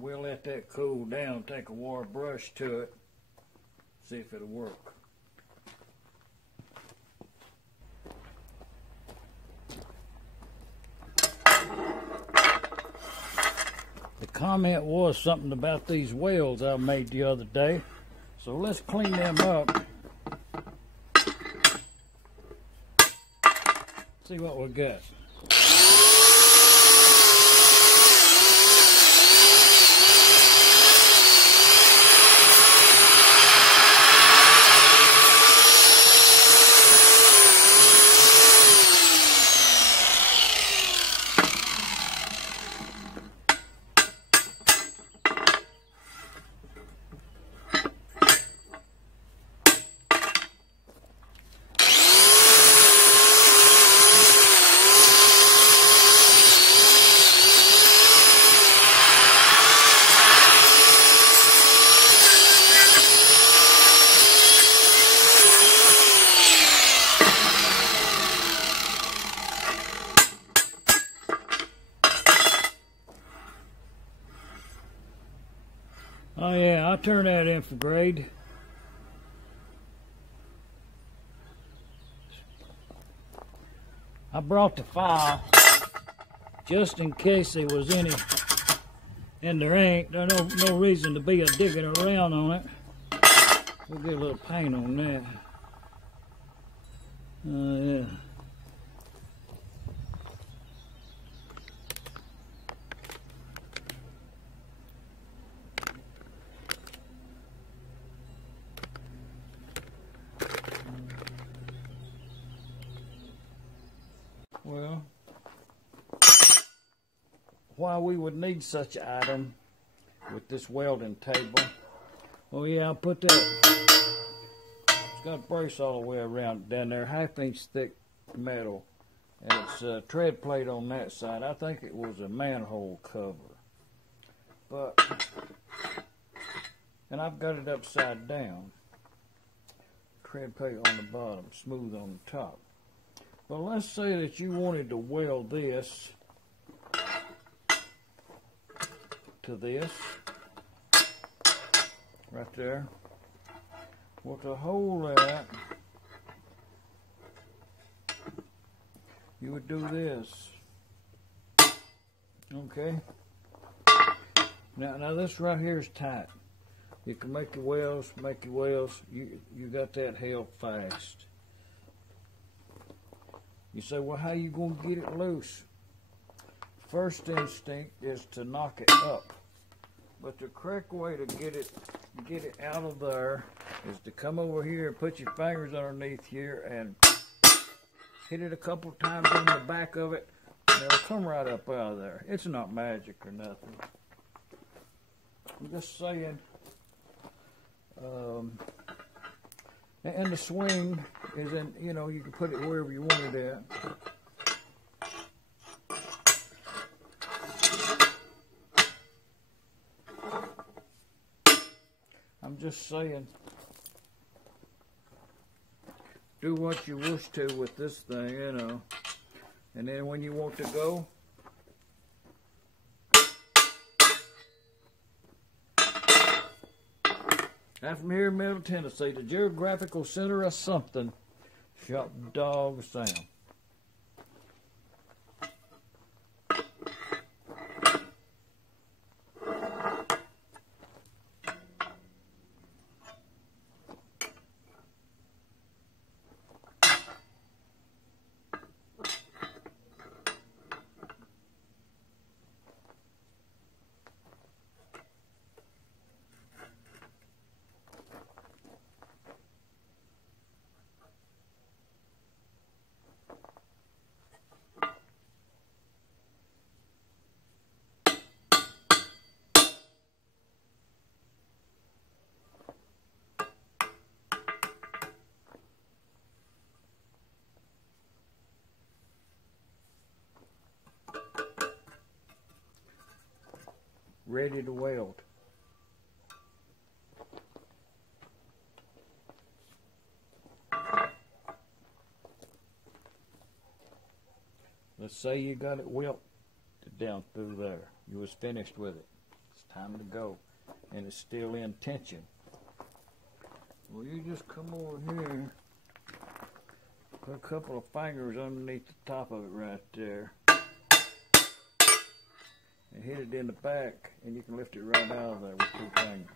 we'll let that cool down, take a wire brush to it, see if it'll work. The comment was something about these welds I made the other day, so let's clean them up. See what we got. Oh yeah, I'll turn that in for grade. I brought the file just in case there was any, and there ain't. There's no reason to be digging around on it. We'll get a little paint on that. Yeah. Well, why we would need such an item with this welding table. Oh yeah, I'll put that. It's got a brace all the way around down there, 1/2 inch thick metal, and it's a tread plate on that side. I think it was a manhole cover, and I've got it upside down. Tread plate on the bottom, smooth on the top. Well, let's say that you wanted to weld this to this, right there. Well, to hold that, you would do this. Okay? Now this right here is tight. You can make your welds, you got that held fast. You say, well, how you gonna get it loose? First instinct is to knock it up, but the correct way to get it out of there is to come over here and put your fingers underneath here and hit it a couple times on the back of it, and it'll come right up out of there. It's not magic or nothing. I'm just saying. And the swing is in, you know, you can put it wherever you want it at. I'm just saying, do what you wish to with this thing, you know. And then when you want to go, I'm from here in Middle Tennessee, the geographical center of something. Shop dog Sam. Ready to weld. Let's say you got it welded down through there. You was finished with it. It's time to go. And it's still in tension. Well, you just come over here, put a couple of fingers underneath the top of it right there, and hit it in the back, and you can lift it right out of there with 2 fingers.